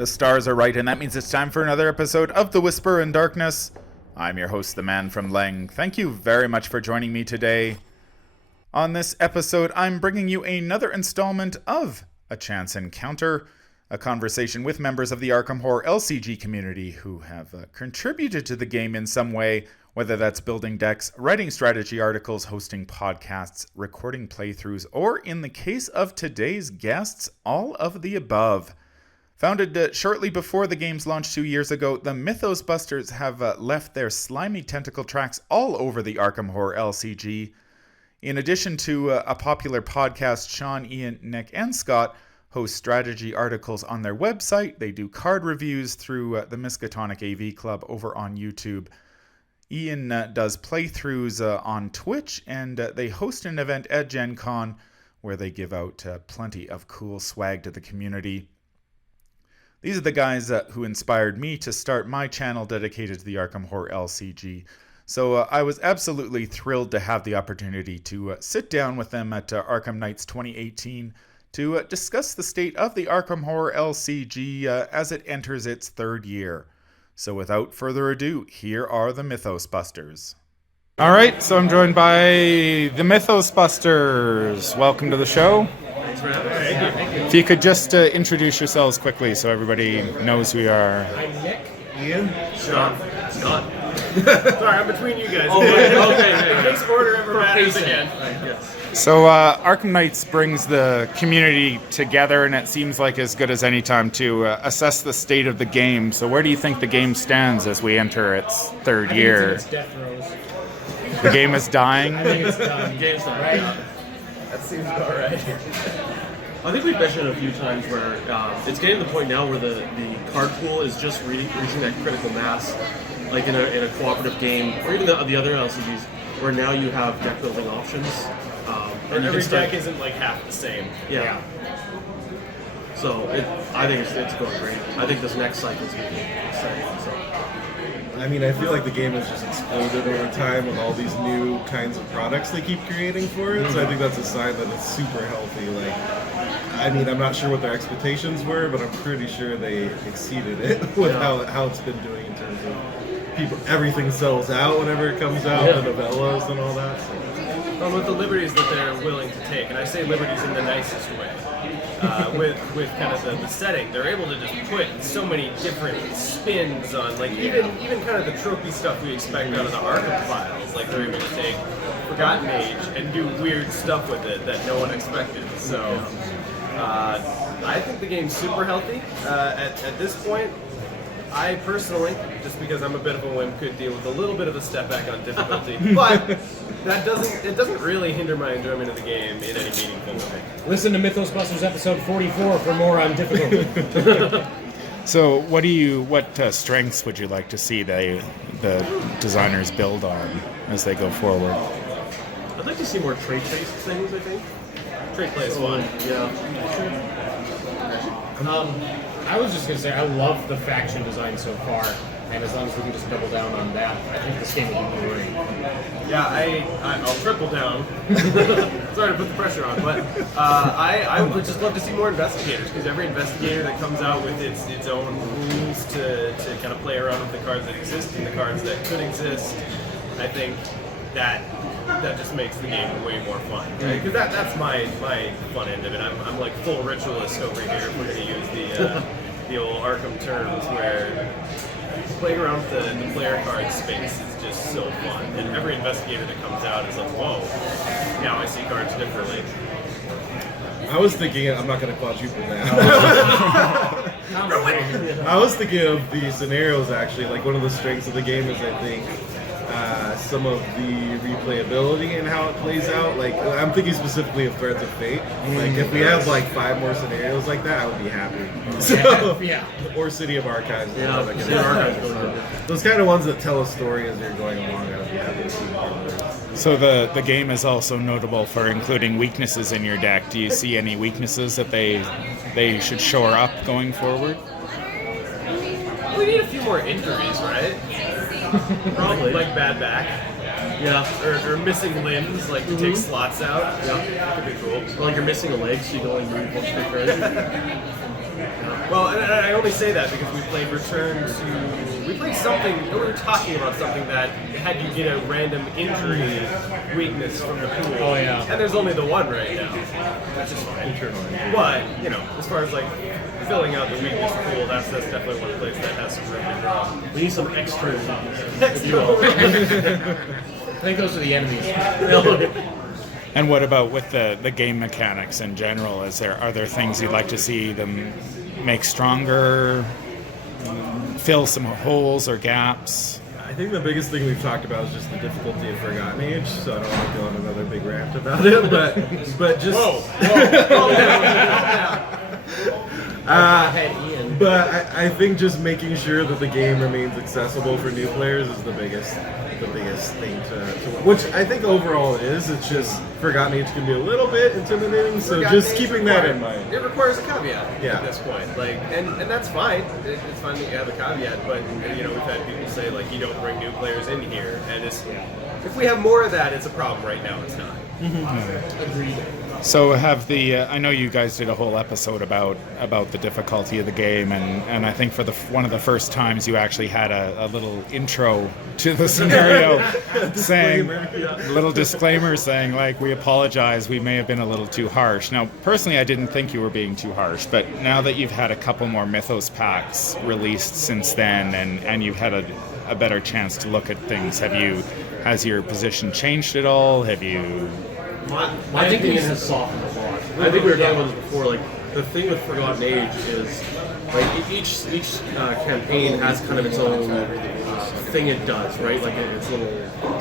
The stars are right, and that means it's time for another episode of The Whisper in Darkness. I'm your host, the man from Leng. Thank you very much for joining me today. On this episode, I'm bringing you another installment of A Chance Encounter, a conversation with members of the Arkham Horror LCG community who have contributed to the game in some way, whether that's building decks, writing strategy articles, hosting podcasts, recording playthroughs, or in the case of today's guests, all of the above. Founded shortly before the game's launch 2 years ago, the Mythos Busters have left their slimy tentacle tracks all over the Arkham Horror LCG. In addition to a popular podcast, Sean, Ian, Nick, and Scott host strategy articles on their website. They do card reviews through the Miskatonic AV Club over on YouTube. Ian does playthroughs on Twitch, and they host an event at Gen Con where they give out plenty of cool swag to the community. These are the guys who inspired me to start my channel dedicated to the Arkham Horror LCG. So I was absolutely thrilled to have the opportunity to sit down with them at Arkham Nights 2018 to discuss the state of the Arkham Horror LCG as it enters its third year. So without further ado, here are the Mythos Busters. All right, so I'm joined by the Mythos Busters. Welcome to the show. Thanks for having us. Thank you. If you could just introduce yourselves quickly so everybody knows who you are. I'm Nick. Ian. Sean. Scott. Sorry, I'm between you guys. Okay. In case order ever matters again. Yes. So Arkham Nights brings the community together, and it seems like as good as any time to assess the state of the game. So where do you think the game stands as we enter its third year? It's death throes. The game is dying? I think it's done. Game's done. Right? That seems about right. I think we've mentioned it a few times where it's getting to the point now where the card pool is just reaching that critical mass, like in a cooperative game, or even the other LCGs, where now you have deck building options. And every deck isn't like half the same. Yeah. So I think it's going great. I think this next cycle is going to be exciting. So. I mean, I feel like the game has just exploded over time with all these new kinds of products they keep creating for it. So I think that's a sign that it's super healthy. Like, I mean, I'm not sure what their expectations were, but I'm pretty sure they exceeded it with how it's been doing in terms of people. Everything sells out whenever it comes out, the novellas and all that. So. Well, with the liberties that they're willing to take, and I say liberties in the nicest way, with kind of the setting, they're able to just put so many different spins on, like even kind of the tropey stuff we expect out of the Arkham files. Like they're able to take Forgotten Age and do weird stuff with it that no one expected. So I think the game's super healthy at this point. I personally, just because I'm a bit of a wimp, could deal with a little bit of a step back on difficulty, but it doesn't really hinder my enjoyment of the game in any meaningful way. Listen to Mythos Busters episode 44 for more on difficulty. So what strengths would you like to see the designers build on as they go forward? I'd like to see more trait-based things, I think. Trait play is fun. I was just going to say, I love the faction design so far, and as long as we can just double down on that, I think this game will be great. Yeah, I'll triple down. Sorry to put the pressure on, but I would just love to see more investigators, because every investigator that comes out with its own rules to kind of play around with the cards that exist and the cards that could exist, I think that just makes the game way more fun, right? Because that's my fun end of it. I'm like full ritualist over here, if we're going to use the old Arkham terms, where playing around with the player card space is just so fun. And every investigator that comes out is like, whoa, now I see cards differently. I was thinking, I'm not going to quadruple that. I was thinking of the scenarios actually. Like one of the strengths of the game is, I think, some of the replayability and how it plays out. Like I'm thinking specifically of Threads of Fate. Like if we have like 5 more scenarios like that, I would be happy. Or City of Archives. Those kind of ones that tell a story as you're going along, I would be happy to see. So the game is also notable for including weaknesses in your deck. Do you see any weaknesses that they should shore up going forward? We need a few more injuries, right? Probably. Like bad back. Yeah. Or missing limbs, like to take slots out. Yeah. That could be cool. Or like you're missing a leg, so you can only move one big Well, and I only say that because we played we played something, we were talking about something that had you get a random injury weakness from the pool. Oh, yeah. And there's only the one right now, which is fine. But, as far as like filling out the weakness pool, that's definitely one place that has some room to grow. We need some extra weaknesses. I think those are the enemies. And what about with the game mechanics in general? Are there things you'd like to see them make stronger, fill some holes or gaps? I think the biggest thing we've talked about is just the difficulty of Forgotten Age, so I don't want to go on another big rant about it, but just... But I think just making sure that the game remains accessible for new players is the biggest thing to which I think overall it is. It's just Forgotten Age can be a little bit intimidating, so just keeping that in mind. It requires a caveat Yeah. at this point, and that's fine. It's fine that you have a caveat, but we've had people say like you don't bring new players in here, and if we have more of that, it's a problem. Right now, it's not. Agreed. So I know you guys did a whole episode about the difficulty of the game, and I think for one of the first times you actually had a little intro to the scenario, saying little disclaimer saying like, we apologize, we may have been a little too harsh. Now personally I didn't think you were being too harsh, but now that you've had a couple more Mythos packs released since then, and you've had a better chance to look at things, has your position changed at all? Have you... My opinion has softened a lot. I think we were talking about this before. Like the thing with Forgotten Age is, like each campaign has kind of its own thing it does, right? Like its little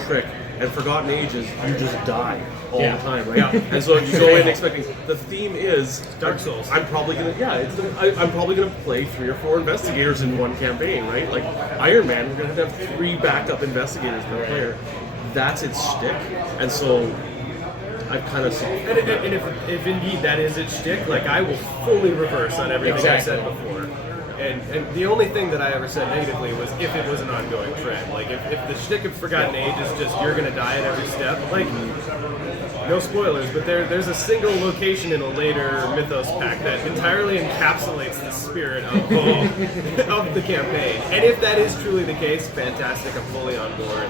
trick. And Forgotten Age is you just die all the time, right? Yeah. And so you go in expecting the theme is Dark Souls. I'm probably gonna play 3 or 4 investigators in one campaign, right? Like Iron Man, we're gonna have to have 3 backup investigators per player. That's its shtick, and so I've kind of seen. And if indeed that is its shtick, like I will fully reverse on everything I said before. And the only thing that I ever said negatively was if it was an ongoing trend. Like if the shtick of Forgotten Age is just you're gonna die at every step, like no spoilers, but there's a single location in a later Mythos pack that entirely encapsulates the spirit of the campaign. And if that is truly the case, fantastic, I'm fully on board.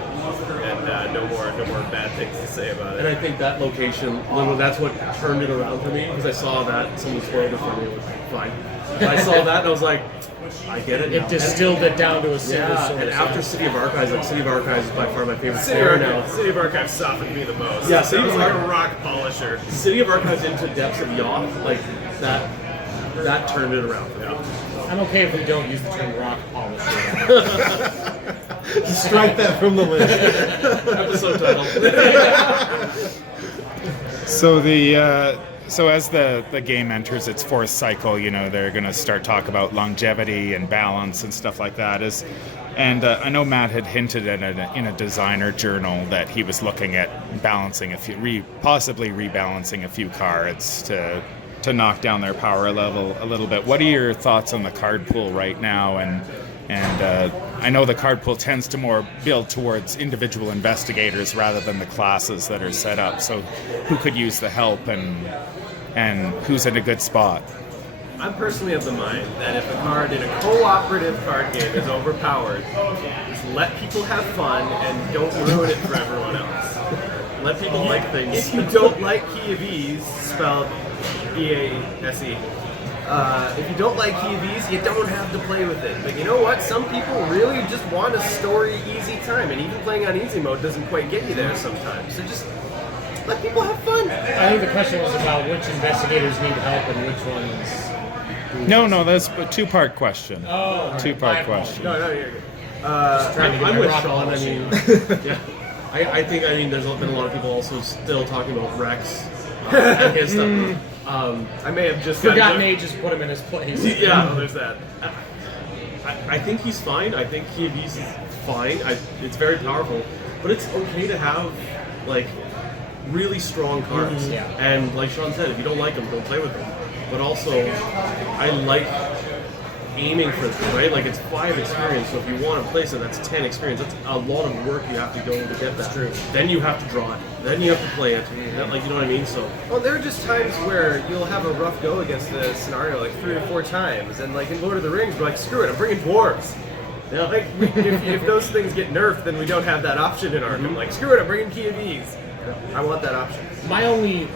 And no more bad things to say about it. And I think that location, that's what turned it around for me, because I saw that someone spoiled it for me. It was fine. I saw that and I was like, I get it now. It distilled it down to a single sort and of after sound. City of Archives, like City of Archives is by far my favorite City snare now. City of Archives softened me the most. Yeah, City was like a rock polisher. City of Archives into Depths of Yoth, like that turned it around for me. I'm okay if we don't use the term rock polish. Strike that from the list. Episode title. So as the game enters its 4th cycle, they're going to start talk about longevity and balance and stuff like that. And I know Matt had hinted in a designer journal that he was looking at balancing possibly rebalancing a few cards to knock down their power level a little bit. What are your thoughts on the card pool right now? And I know the card pool tends to more build towards individual investigators rather than the classes that are set up. So who could use the help and who's in a good spot? I'm personally of the mind that if a card in a cooperative card game is overpowered, just let people have fun and don't ruin it for everyone else. Let people like things. If you don't like Key of Ease, spelled E-A-S-E, if you don't like Key of Ease, you don't have to play with it. But you know what? Some people really just want a story easy time, and even playing on easy mode doesn't quite get you there sometimes. So just let people have fun. I think the question was about which investigators need help and which ones. No, that's a 2-part question. Oh, 2-part question. No, you're good. I'm with Sean. I mean, yeah. I think there's been a lot of people also still talking about Rex and his stuff. I may have just Forgotten Age just put him in his place. Yeah, well, there's that. I think he's fine. I think Key of Ease is fine. It's very powerful, but it's okay to have like really strong cards. Yeah. And like Sean said, if you don't like them, don't play with them. But also, I like aiming for that, right? Like it's 5 experience, so if you want to place it, that's 10 experience. That's a lot of work you have to go to get that. That's true. Then you have to draw it. Then you have to play it. Like, you know what I mean? So Well, there are just times where you'll have a rough go against the scenario like 3 or 4 times, and like in Lord of the Rings, we're like, screw it, I'm bringing dwarves. yeah, Like, if those things get nerfed, then we don't have that option in Arkham. Like, screw it, I'm bringing Key of Ease. I want that option. My only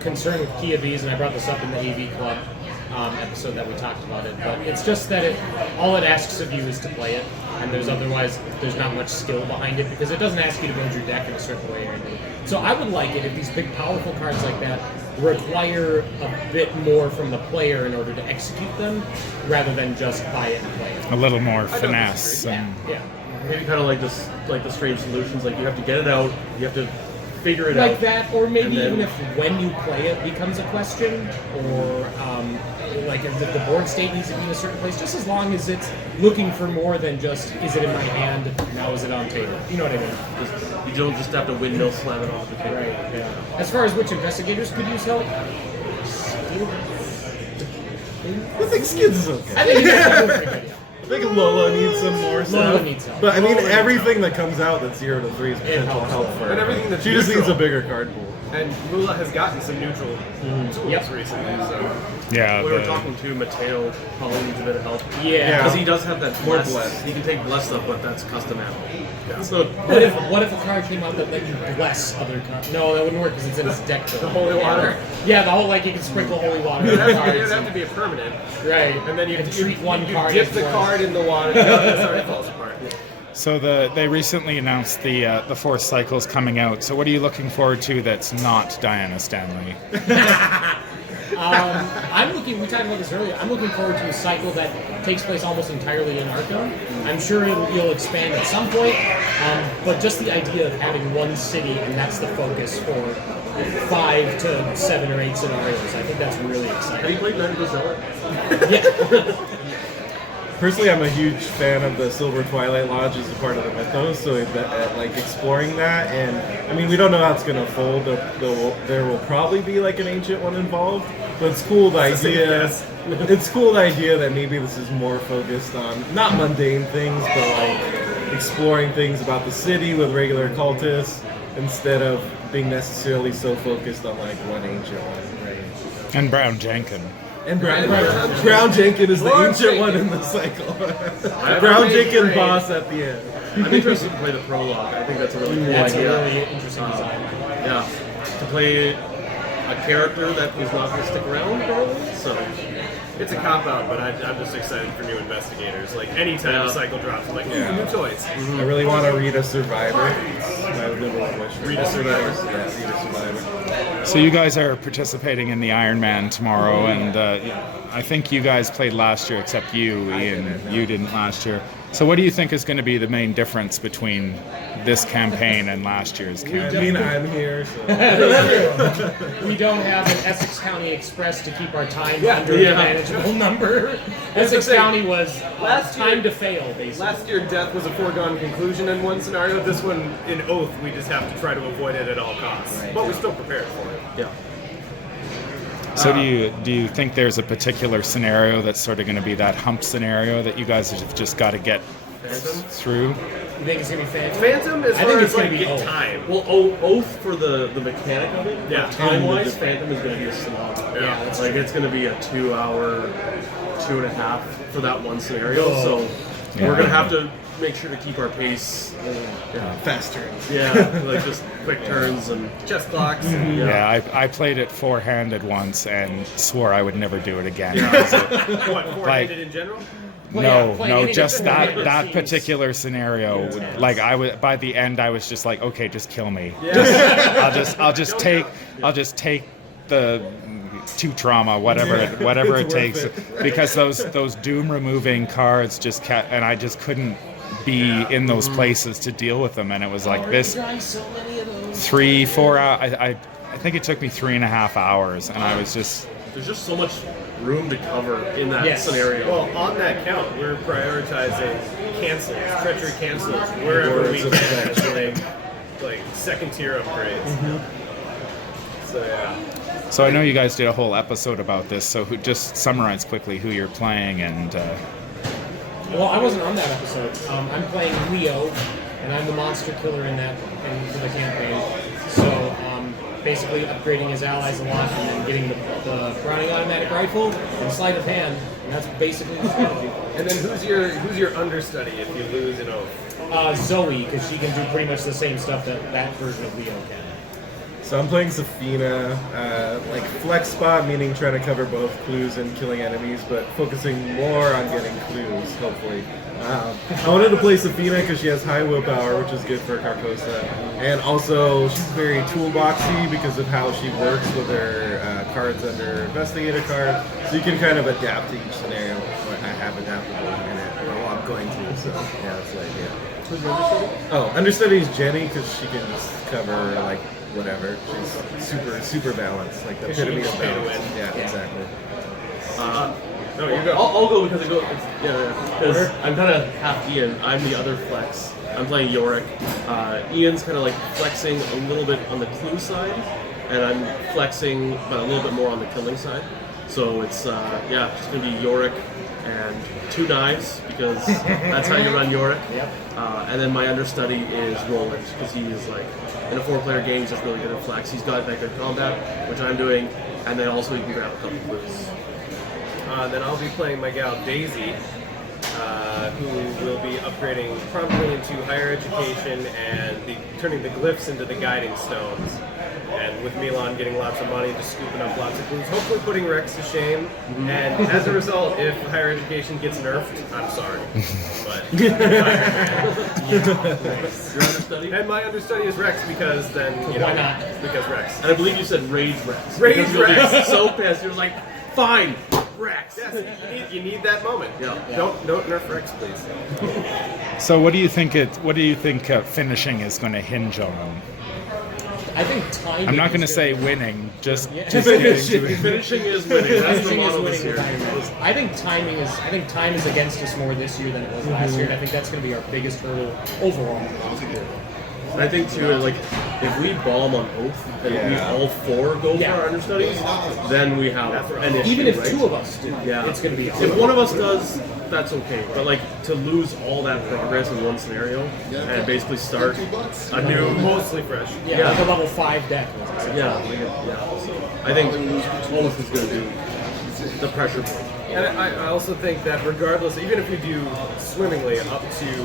concern with Key of Ease, and I brought this up in the AV Club episode that we talked about it, but it's just that all it asks of you is to play it, and there's not much skill behind it, because it doesn't ask you to build your deck in a certain way or anything. So I would like it if these big powerful cards like that require a bit more from the player in order to execute them, rather than just buy it and play it. A little more finesse. And Yeah. maybe kind of like this, like the strange solutions. Like you have to get it out. You have to figure it Like out. that, or maybe And then- even if when you play it becomes a question, or like if the board state needs to be in a certain place, just as long as it's looking for more than just, is it in my hand, now is it on table? You know what I mean? You don't just have to windmill slam it off the table. Right, yeah. As far as which investigators could use help, I think Skids is okay. I think it's a perfect idea. I think Lola needs some more stuff. Lola needs help. But I mean, Lola needs everything that comes out that's 0 to 3 is potential helps. help for her. And everything that's she just needs a neutral. bigger card pool. And Lula has gotten some neutral tools Yep. recently, so... yeah, We were the- talking to Mateo. Probably needs a bit of help. Yeah. Because he does have that More bless. bless. He can take bless stuff, but that's custom ammo. So What if a card came out that let you bless other cards? No, that wouldn't work because it's in his deck. The holy water. Yeah, the whole, like, you can sprinkle holy water It on would cards. have to be a permanent. Right. And then you have to treat one you card dip as the one. card in the water. That's already falls apart. So they recently announced the 4th cycle's coming out. So what are you looking forward to that's not Diana Stanley? We talked about this earlier, I'm looking forward to a cycle that takes place almost entirely in Arkham. I'm sure you'll expand at some point, but just the idea of having one city and that's the focus for 5 to 7 or 8 scenarios, I think that's really have exciting. you played Night of the Zealot? Yeah. Personally, I'm a huge fan of the Silver Twilight Lodge as a part of the Mythos, so like exploring that, and I mean, we don't know how it's going to fold. There will probably be like an ancient one involved, but it's cool the idea. It's cool the idea that maybe this is more focused on not mundane things, but like exploring things about the city with regular cultists instead of being necessarily so focused on like one ancient one. Right? And Brown Jenkin. And Brown Jenkin is the Lord ancient one Jenkin. in the cycle. I've Brown made Jenkin trade. boss at the end. I'm interested to play the prologue. I think that's a really cool That's a idea. really interesting design. Yeah, to play a character that is not going to stick around, apparently. So It's a cop-out, but I'm just excited for new investigators. Like, anytime Yeah. the cycle drops, I'm like, ooh, Yeah. new toys. I really want to read a Survivor. It's my number one wish. Read a Survivor. Yeah, read a Survivor. So you guys are participating in the Iron Man tomorrow, and I think you guys played last year, except you, Ian. You didn't last year. So what do you think is going to be the main difference between this campaign and last year's I campaign? mean, I'm here, so. We don't have an Essex County Express to keep our time Yeah. under Yeah. a manageable number. That's the Essex thing. County was Last time year- to fail, basically. Last year, death was a foregone conclusion in one scenario. This one, in Oath, we just have to try to avoid it at all costs. But we're still prepared for it. yeah. So do you think there's a particular scenario that's sort of going to be that hump scenario that you guys have just got to get through? You think it's going to be fantasy? Phantom, as I far think as it's gonna like be get Oath. time. Well, Oath for the mechanic of it. Yeah. Time-wise, Phantom is going to be a slog. Yeah, that's like it's going to be a 2-hour, 2.5 for that one scenario. So Yeah. we're going to have to make sure to keep our pace. Fast turns. Yeah, like just quick turns and Chest clocks. Yeah, I played it four-handed once and swore I would never do it again. What, four-handed in general? No, just that particular scenario. Like by the end, I was just like, okay, just kill me. I'll just take the 2 trauma, whatever it takes, because those doom removing cards just kept, and I just couldn't be in those places to deal with them, and it was like this 3-4 hours. I think it took me 3.5 hours, and I was just. there's just so much room to cover in that Yes. scenario. Well, on that count, we're prioritizing cancels, treachery cancels, wherever we can, doing like second tier upgrades. So yeah. So I know you guys did a whole episode about this, so just summarize quickly who you're playing and... Well, I wasn't on that episode. I'm playing Leo, and I'm the monster killer for the campaign. So basically upgrading his allies a lot and then getting the Browning automatic rifle and sleight of hand, and that's basically the strategy. And then who's your understudy if you lose an oath? Zoe, because she can do pretty much the same stuff that version of Leo can. So I'm playing Safina, like flex spot, meaning trying to cover both clues and killing enemies, but focusing more on getting clues, hopefully. I wanted to play Safina because she has high willpower, which is good for Carcosa. And also, she's very toolboxy because of how she works with her cards under Investigator card. So you can kind of adapt to each scenario. I have adaptable in it. Well, I'm going to, so yeah, that's the idea. Who's your understudy? Oh, understudy is Jenny because she can just cover, like, whatever. She's super balanced, like the epitome of pay to balance. win. Yeah, exactly. No, you go. I'll go because because I'm kind of half Ian. I'm the other flex. I'm playing Yorick. Ian's kind of like flexing a little bit on the clue side, and I'm flexing but a little bit more on the killing side. So it's just gonna be Yorick and 2 knives because that's how you run Yorick. Yep. And then my understudy is Roland because he's like in a 4-player game. He's just really good at flex. He's got that good combat, which I'm doing, and then also you can grab a couple clues. Then I'll be playing my gal Daisy, who will be upgrading promptly into higher education and turning the glyphs into the guiding stones. And with Milan getting lots of money, just scooping up lots of clues, hopefully putting Rex to shame. Mm-hmm. And as a result, if higher education gets nerfed, I'm sorry. But Your understudy? and my understudy is Rex because then Why not? Because Rex. And I believe you said Rage Rex. Rage Because you'll be Rex. so pissed. You're like, fine, Rex. Yes, you need that moment. Yeah. Don't nerf Rex, please. So what do you think finishing is going to hinge on? I think timing. I'm not going to is say good. winning, just Yeah. getting to it. Finishing is winning. That's the Finishing is motto winning this year. time. I think time is against us more this year than it was last year, and I think that's going to be our biggest hurdle overall. And I think too, like, if we bomb on Oath and we all 4 go Yeah. for our understudies, then we have an issue, Even if right? 2 of us do, it's going to be hard. If one of us does, that's okay. But like to lose all that progress in one scenario and basically start a new, Mostly fresh. Yeah, like a level 5 deck. So I think Oath is going to be the pressure point. And I also think that regardless, even if we do swimmingly up to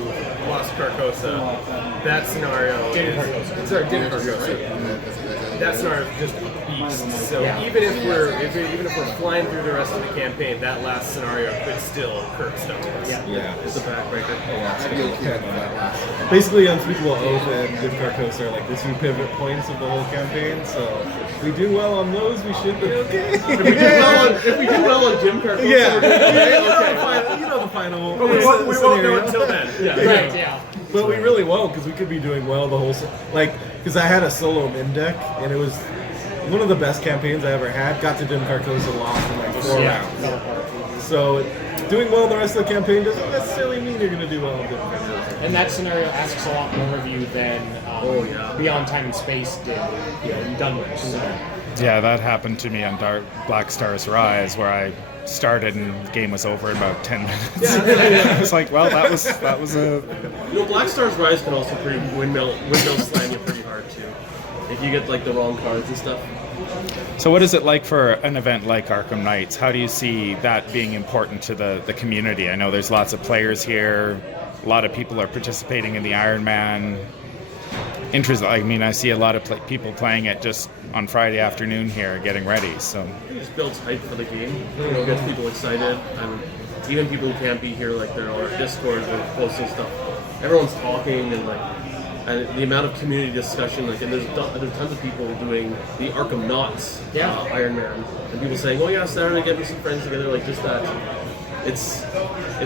Las Carcosa, that scenario Dim is... Carcosa. Sorry, Dim Carcosa. That scenario is just a beast. So Yeah. even if we're flying through the rest of the campaign, that last scenario could still hurt stuff. Yeah. It's a backbreaker. Basically, Unspeakable Oath and Dim Carcosa are like the 2 pivot points of the whole campaign, so if we do well on those, we should be okay. If we do well on Jim Carcosa, Yeah. we're doing You know the final But we won't know scenario. until then. Right, yeah. But we really won't, because we could be doing well the whole... because I had a solo min deck, and it was one of the best campaigns I ever had. Got to Dim Carcosa, lost in like 4 rounds. So doing well in the rest of the campaign doesn't necessarily mean you're going to do well in Dim Carcosa. And that scenario asks a lot more of you than Beyond Time and Space did, in Dunwich. So. Yeah, that happened to me on Black Stars Rise, where I started and the game was over in about 10 minutes. I was like, well, that was a... Black Stars Rise can also pretty windmill slam you pretty hard too, if you get like the wrong cards and stuff. So what is it like for an event like Arkham Knights? How do you see that being important to the community? I know there's lots of players here. A lot of people are participating in the Iron Man. I see a lot of people playing it just on Friday afternoon here, getting ready. So It just builds hype for the game. Gets people excited, and even people who can't be here, like they're on our Discord, we're posting stuff. Everyone's talking, and the amount of community discussion, and there's tons of people doing the Arkham Knots Iron Man, and people saying, "Oh yeah, Saturday, get me some friends together," like just that. It's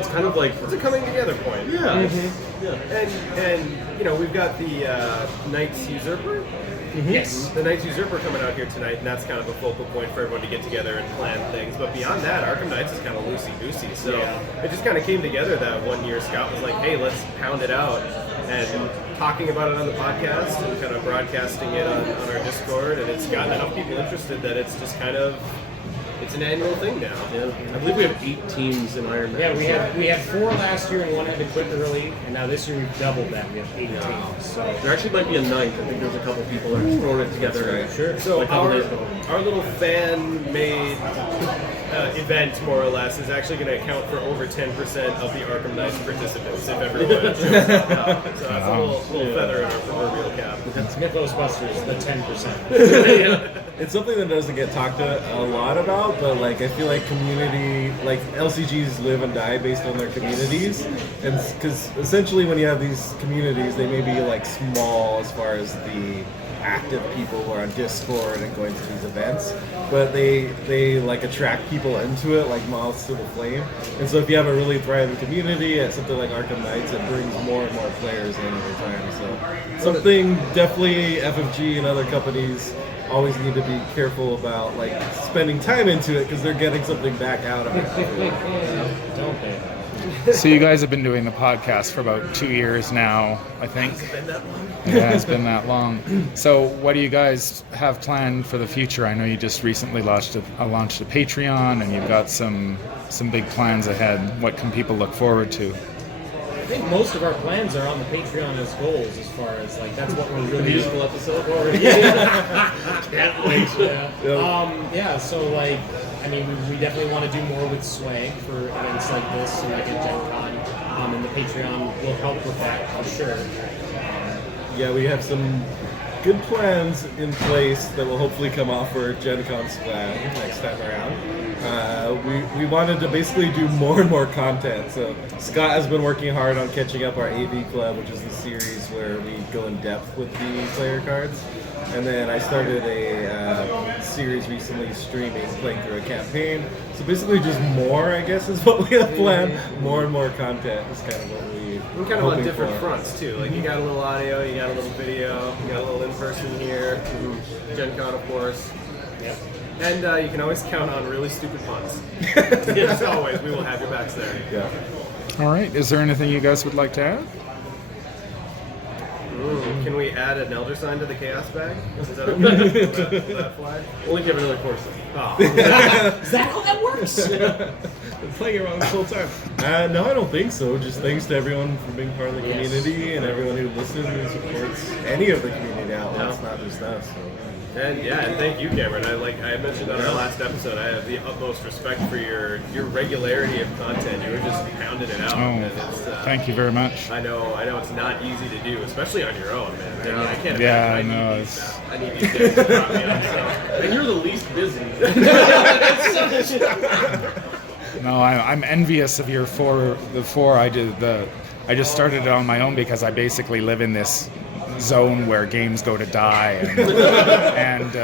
kind of like It's a coming together point. yeah. And we've got the Knights Usurper. Yes. The Knights Usurper coming out here tonight, and that's kind of a focal point for everyone to get together and plan things. But beyond that, Arkham Knights is kind of loosey-goosey. So it just kind of came together that one year Scott was like, hey, let's pound it out. And talking about it on the podcast and kind of broadcasting it on our Discord, and it's gotten enough people interested that it's just kind of it's an annual thing now. Yeah. I believe we have 8 teams in Iron Man. Yeah, we had 4 last year and 1 had to quit early, and now this year we've doubled that. We have 8 teams. So There actually might be a 9th. I think there's a couple people that are throwing it together. That's right. sure. So Like a couple days ago. our little fan-made event, more or less, is actually going to account for over 10% of the Arkham Knights participants if everyone shows up. So that's a little feather in our proverbial cap. It's Mythos Busters, the 10%. It's something that doesn't get talked a lot about, but like I feel like community, like LCGs live and die based on their communities, and because essentially when you have these communities, they may be like small as far as the active people who are on Discord and going to these events, but they like attract people into it like moths to the flame. And so if you have a really thriving community at something like Arkham Knights, it brings more and more players in over time. So something definitely FFG and other companies always need to be careful about, like spending time into it because they're getting something back out of it. Don't they? So you guys have been doing the podcast for about 2 years now, I think. Has it been that long? Yeah, it's been that long. So what do you guys have planned for the future? I know you just recently launched a Patreon, and you've got some big plans ahead. What can people look forward to? I think most of our plans are on the Patreon as goals, as far as like that's what we're really Musical episode. Can't wait. Yeah. So like, I mean, we definitely want to do more with swag for events like this, and like at Gen Con, and the Patreon will help with that for sure. Yeah, we have some good plans in place that will hopefully come off for Gen Con swag next time around. We wanted to basically do more and more content. So Scott has been working hard on catching up our AV Club, which is the series where we go in depth with the player cards. And then I started a series recently streaming, playing through a campaign. So basically just more, I guess, is what we have planned. More and more content is kind of what we're kind of on hoping different for. fronts too. Like you got a little audio, you got a little video, you got a little in-person here, Gen Con of course. Yep. And you can always count on really stupid puns. As always, we will have your backs there. Yeah. All right. Is there anything you guys would like to add? Can we add an elder sign to the chaos bag? Is that okay? Will that fly? Only if you have another course. Oh. Is that how that works? Been playing around this whole time. No, I don't think so. Just thanks to everyone for being part of the community and everyone who listens and supports any of the community outlets, not just us. So. And thank you, Cameron. I mentioned on our last episode, I have the utmost respect for your regularity of content. You were just pounding it out. Oh, and it's, thank you very much. I know it's not easy to do, especially on your own, man. I can't Yeah, imagine. no, I need these guys to prop me up. So. And you're the least busy. No, I'm envious of your the four. I just started it on my own because I basically live in this zone where games go to die, and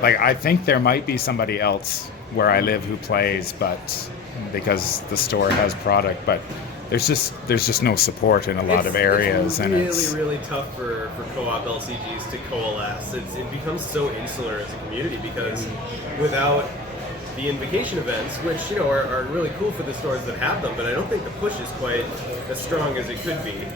like I think there might be somebody else where I live who plays, but because the store has product, but there's just no support in a lot of areas, and it's really tough for co-op LCGs to coalesce. It becomes so insular as a community because without the invocation events, which are really cool for the stores that have them, but I don't think the push is quite as strong as it could be.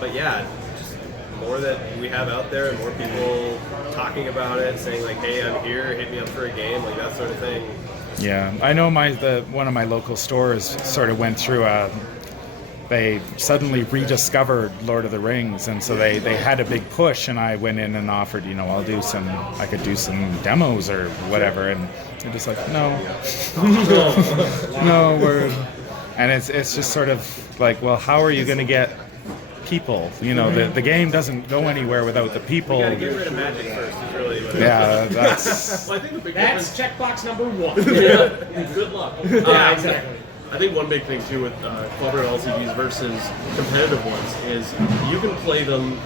But yeah, just more that we have out there and more people talking about it, saying like, hey, I'm here, hit me up for a game, like that sort of thing. yeah. I know one of my local stores sort of went through they suddenly rediscovered Lord of the Rings, and so they had a big push, and I went in and offered, I could do some demos or whatever, and they're just like, no, and it's just sort of like, well, how are you going to get people? The game doesn't go anywhere without the people. You gotta get rid of magic first, is really what Yeah, that's Well, I think the big That's checkbox number 1. Good luck. Yeah, exactly. I think one big thing too with cooperative LCGs versus competitive ones is you can play them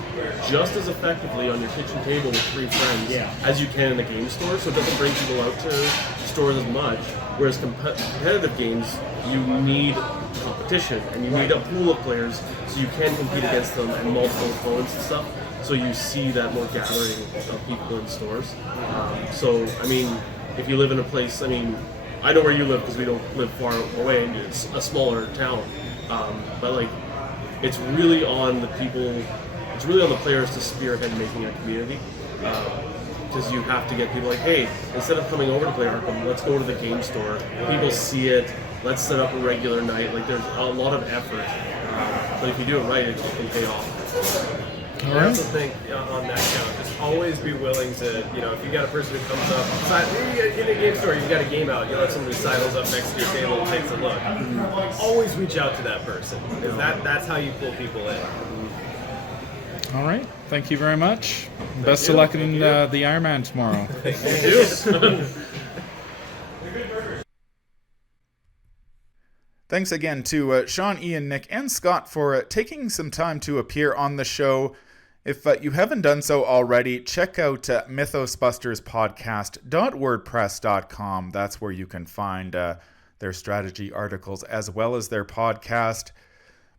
just as effectively on your kitchen table with 3 friends as you can in a game store, so it doesn't bring people out to stores as much. Whereas competitive games, you need competition and you need a pool of players so you can compete against them and multiple opponents and stuff. So you see that more gathering of people in stores. So I mean, if you live in a place, I know where you live because we don't live far away, and it's a smaller town. But like, it's really on the people, it's really on the players to spearhead making a community. Because you have to get people like, hey, instead of coming over to play Arkham, let's go to the game store. People see it. Let's set up a regular night. Like, there's a lot of effort. But if you do it right, it can pay off. I also think on that count, just always be willing to, if you got a person who comes up, in a game store, you've got a game out, you let somebody sidles up next to your table and takes a look. Always reach out to that person, because that's how you pull people in. All right. Thank you very much. Best of luck in the Iron Man tomorrow. Thanks again to Sean, Ian, Nick, and Scott for taking some time to appear on the show. If you haven't done so already, check out mythosbusterspodcast.wordpress.com. That's where you can find their strategy articles as well as their podcast.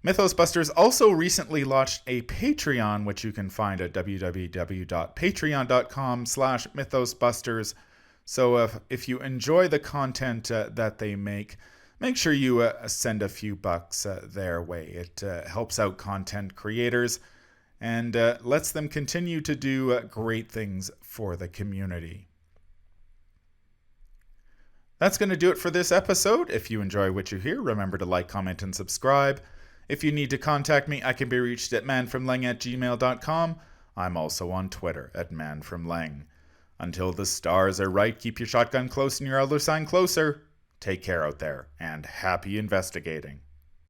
Mythos Busters also recently launched a Patreon, which you can find at www.patreon.com/mythosbusters. So if you enjoy the content that they make sure you send a few bucks their way. It helps out content creators and lets them continue to do great things for the community. That's going to do it for this episode. If you enjoy what you hear, remember to like, comment, and subscribe. If you need to contact me, I can be reached at manfromleng@gmail.com. I'm also on Twitter at manfromleng. Until the stars are right, keep your shotgun close and your elder sign closer. Take care out there, and happy investigating.